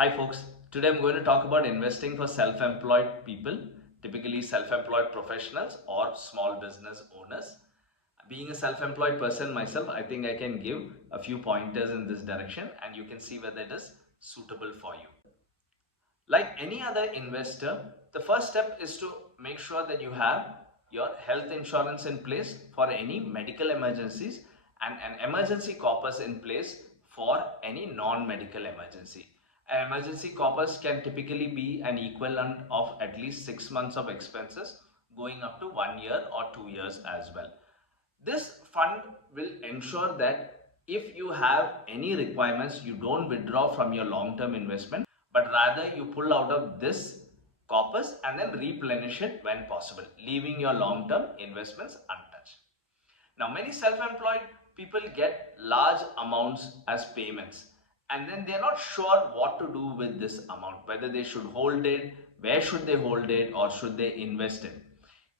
Hi folks, today I'm going to talk about investing for self-employed people, typically self-employed professionals or small business owners. Being a self-employed person myself, I think I can give a few pointers in this direction and you can see whether it is suitable for you. Like any other investor, the first step is to make sure that you have your health insurance in place for any medical emergencies and an emergency corpus in place for any non-medical emergency. An emergency corpus can typically be an equivalent of at least 6 months of expenses going up to 1 year or 2 years as well. This fund will ensure that if you have any requirements, you don't withdraw from your long-term investment, but rather you pull out of this corpus and then replenish it when possible, leaving your long-term investments untouched. Now, many self-employed people get large amounts as payments and then they're not sure what to do with this amount, whether they should hold it, where should they hold it, or should they invest it.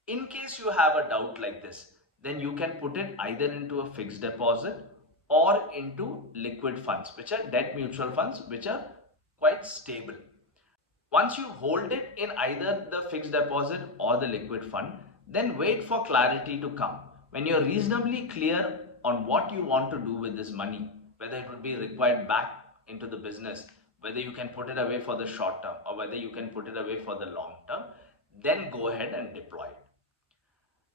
In case you have a doubt like this, then you can put it either into a fixed deposit or into liquid funds, which are debt mutual funds, which are quite stable. Once you hold it in either the fixed deposit or the liquid fund, then wait for clarity to come. When you're reasonably clear on what you want to do with this money, whether it would be required back into the business, whether you can put it away for the short term or whether you can put it away for the long term, then go ahead and deploy it.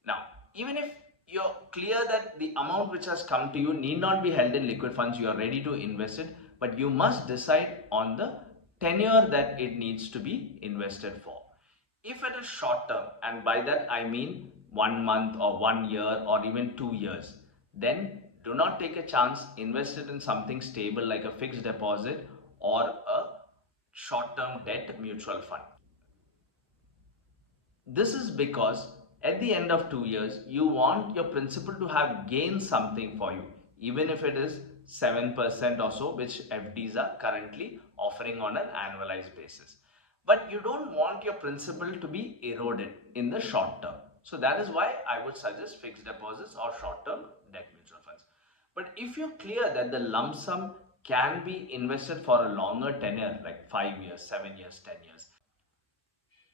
Now, even if you're clear that the amount which has come to you need not be held in liquid funds, you are ready to invest it, but you must decide on the tenure that it needs to be invested for. If it is short term, and by that I mean 1 month or 1 year or even 2 years, then do not take a chance, invest it in something stable like a fixed deposit or a short term debt mutual fund. This is because at the end of 2 years, you want your principal to have gained something for you, even if it is 7% or so, which FDs are currently offering on an annualized basis. But you don't want your principal to be eroded in the short term. So that is why I would suggest fixed deposits or short-term debt mutual funds. But if you're clear that the lump sum can be invested for a longer tenure, like 5 years, 7 years, 10 years,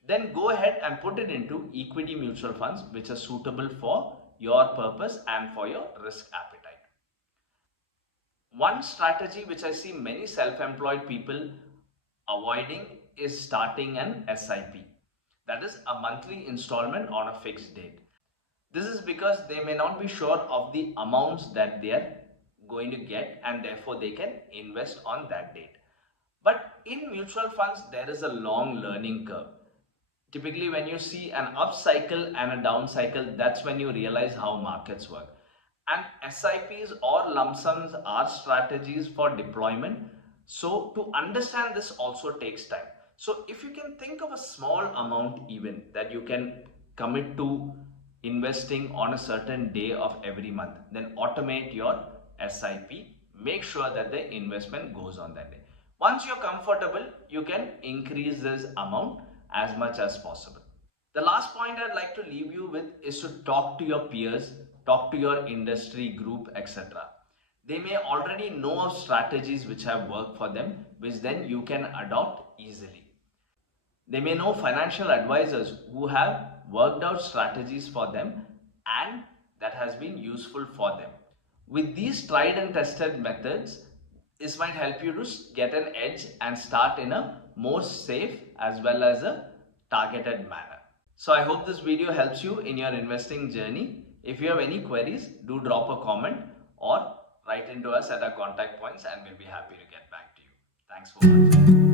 then go ahead and put it into equity mutual funds which are suitable for your purpose and for your risk appetite. One strategy which I see many self-employed people avoiding is starting an SIP, that is a monthly installment on a fixed date. This is because they may not be sure of the amounts that they are going to get and therefore they can invest on that date. But in mutual funds, there is a long learning curve. Typically, when you see an up cycle and a down cycle, that's when you realize how markets work. And SIPs or lump sums are strategies for deployment. So to understand this also takes time. So if you can think of a small amount even that you can commit to investing on a certain day of every month, then automate your SIP. Make sure that the investment goes on that day. Once you're comfortable, you can increase this amount as much as possible. The last point I'd like to leave you with is to talk to your peers, talk to your industry group, etc. They may already know of strategies which have worked for them, which then you can adopt easily. They may know financial advisors who have worked out strategies for them and that has been useful for them. With these tried and tested methods, this might help you to get an edge and start in a more safe as well as a targeted manner. So I hope this video helps you in your investing journey. If you have any queries, do drop a comment or write into us at our contact points and we'll be happy to get back to you. Thanks for watching.